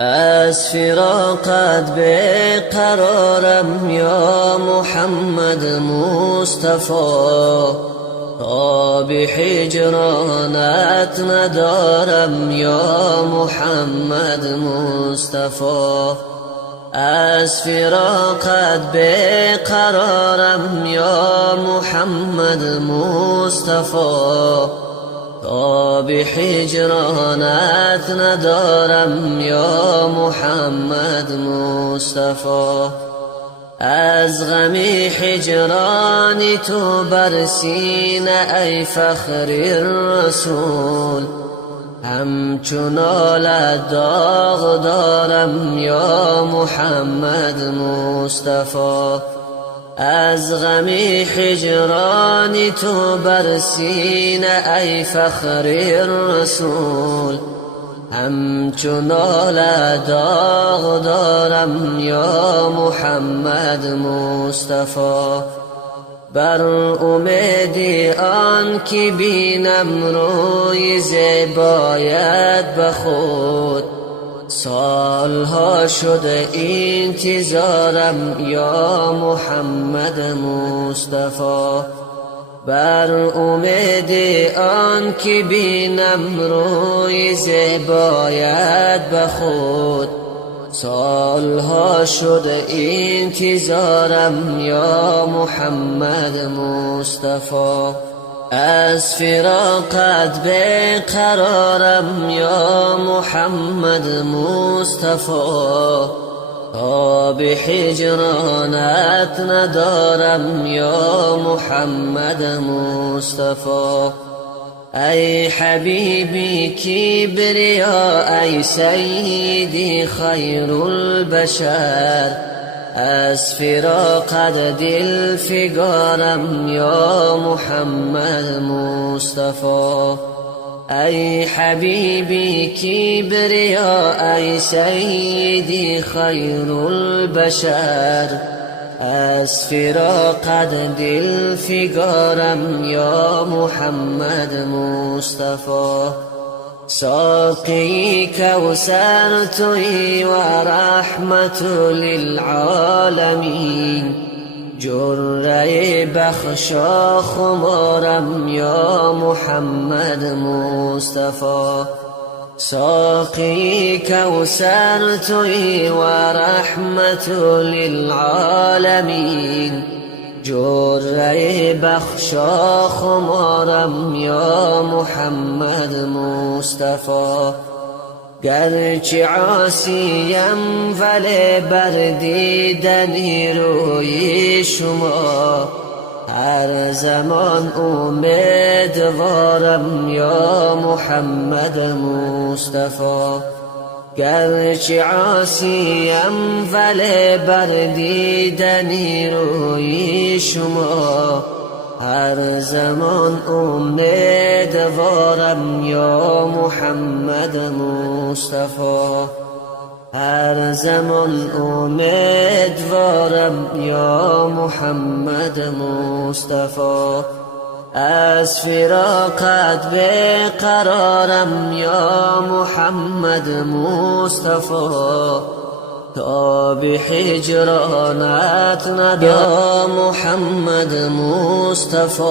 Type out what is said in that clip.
از فراقت بیقرارم یا محمد مصطفی، تاب هجرانت ندارم یا محمد مصطفی. از فراقت بیقرارم یا محمد مصطفی، تاب هجرانت ندارم یا محمد مصطفی. از غم هجرانی تو بر سینه ای فخر الرسول، همچون آلت داغ دارم یا محمد مصطفی. از غم هجرانی تو بر سینه ای فخر الرسول، همچون آلت داغ دارم یا محمد مصطفی. بر امیدی آن که بینم روی زیبایت به خود، سالها شده انتظارم یا محمد مصطفی. بر امید آن که بینم روی زیبایت به خود، سالها شده انتظارم یا محمد مصطفی. از فراقت بیقرارم یا محمد مصطفی، تاب هجرانت ندارم یا محمد مصطفی. ای حبیبی کبریا، ای سیدی خیر البشر، از فراقت دل فگارم یا محمد مصطفی. ای حبیبی کبریا، ای سیدی خیر البشر، از فراقت دل فگارم یا محمد مصطفی. ساقی کوثر تویی و رحمت للعالمین، جرعه بخشا خمارم یا محمد مصطفی. ساقی کوثر تویی و رحمت للعالمین، جرعه بخشا خمارم یا محمد مصطفی. گرچه عاصیم ولی بر دیدن روی شما، هر زمان امیدوارم یا محمد مصطفی. گرچه عاصیم ولی بر دیدن روی شما، هر زمان امیدوارم یا محمد مصطفی. هر زمان امیدوارم یا محمد مصطفی. از فراقت بیقرارم یا محمد مصطفی، تاب هجرانت ندارم یا محمد مصطفی.